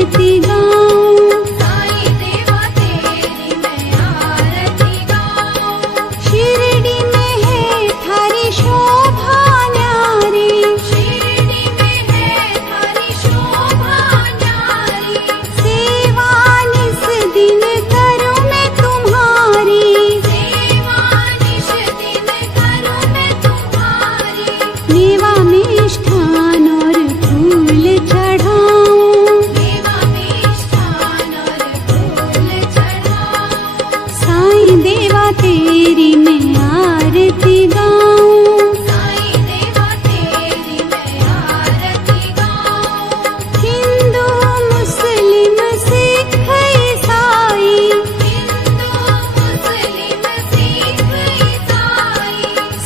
आरती गाऊं। साईं देवा तेरी मैं आरती गाऊं। शिरडी में है थारी शोभा न्यारी, शिरडी में है थारी शोभा न्यारी। सेवा निस दिन करूं मैं तुम्हारी, सेवा निश दिन करूं मैं तुम्हारी। मेवा मिष्ठान और फूल चढ़ाऊं। देवा मिष्ठान और फूल चढ़ाऊं। साईं देवा तेरी मैं आरती गाऊं। साईं देवा तेरी मैं आरती गाऊं। हिंदू मुस्लिम सिख ईसाई, हिंदू मुस्लिम सिख ईसाई।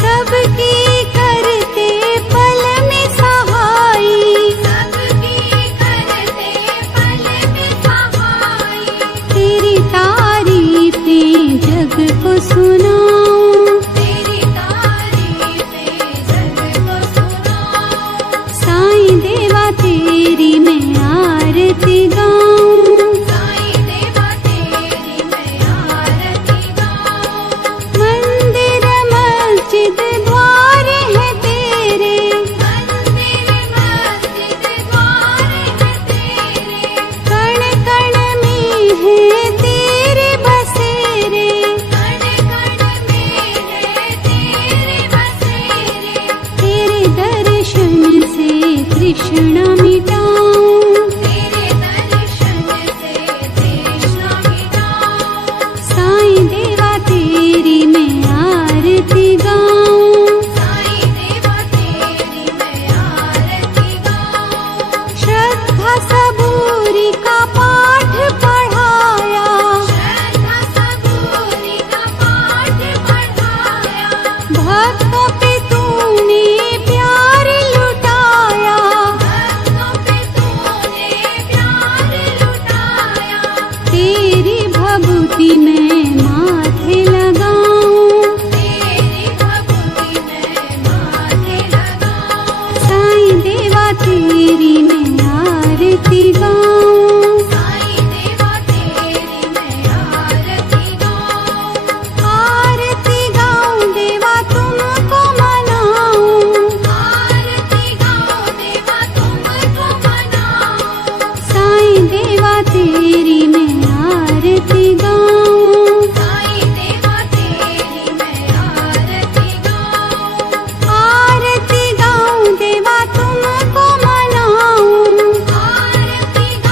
सबकी करते पल में सहाई। सबकी करते पल में सहाई। तेरी तारीफें जग को सुनाऊं। तेरी तारीफें जग को सुनाऊं। साईं देवा तेरी मैं आरती गाऊं। साईं देवा तेरी मैं आरती गाऊं। मंदिर मस्जिद द्वार है तेरे, मंदिर मस्जिद द्वार है तेरे। कण कण में है तेरे बसेरे। कण कण में है तेरे बसेरे। तेरे दर्शन से तृष्णा मिटाऊं। तेरे दर्शन से तृष्णा मिटाऊं। साईं देवा तेरी मैं आरती गाऊं। साईं देवा तेरी मैं आरती गाऊं। श्रद्धा सबूरी का पाठ पढ़ाया, श्रद्धा सबूरी का पाठ पढ़ाया। भक्तों पे तूने प्यार लुटाया। भक्तों पे तूने प्यार लुटाया। तेरी भभूति मैं माथे लगाऊं। तेरी भभूति मैं माथे लगाऊं। साईं देवा तेरी मैं आरती गाऊं। साईं देवा तेरी मैं आरती गाऊं। आरती गाऊं देवा तुमको मनाऊं। आरती गाऊं देवा तुमको मनाऊं। साईं देवा तेरी मैं आरती गाऊं। साईं देवा तेरी मैं आरती गाऊं। आरती गाऊं देवा तुमको मनाऊं। आरती गाऊं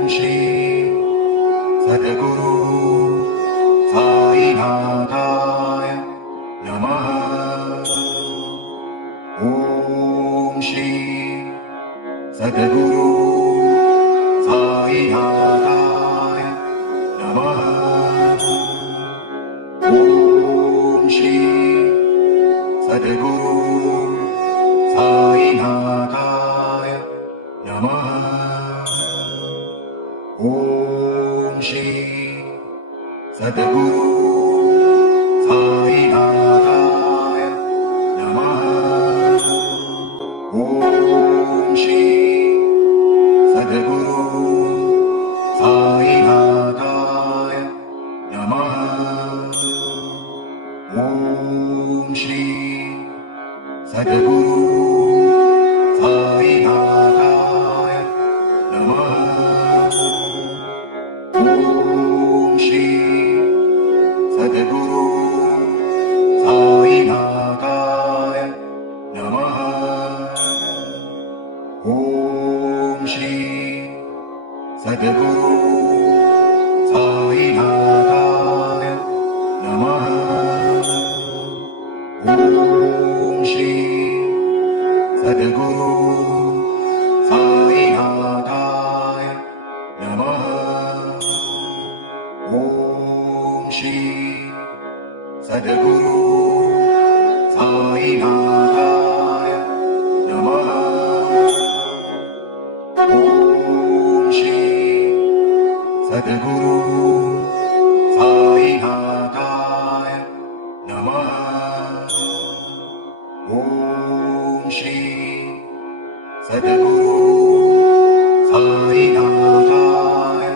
साईनाथाय नमः। ॐ श्री सद्गुरु साईनाथाय नमः। ॐ श्री सद्गुरु साईनाथाय नमः। ॐ श्री सद्गुरु साईनाथाय नमः। ॐ श्री सद्गुरु साईनाथाय नमः। ॐ श्री सद्गुरु साईनाथाय नमः। ॐ श्री सद्गुरु साईनाथाय नमः। ॐ श्री सद्गुरु साईनाथाय नमः। ॐ श्री सद्गुरु साईनाथाय नमः। ॐ श्री सद्गुरु साईनाथाय नमः। ॐ श्री सद्गुरु साईनाथाय नमः। ॐ श्री सद्गुरु साईनाथाय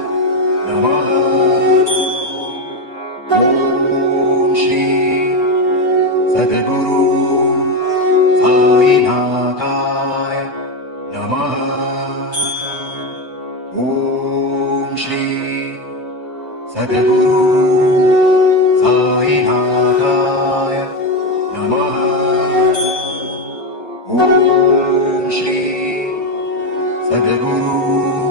नमः। ॐ श्री सद्गुरु साईनाथाय नमः। ॐ श्री सद्गुरु साईनाथाय नमः। ॐ श्री सद्गुरु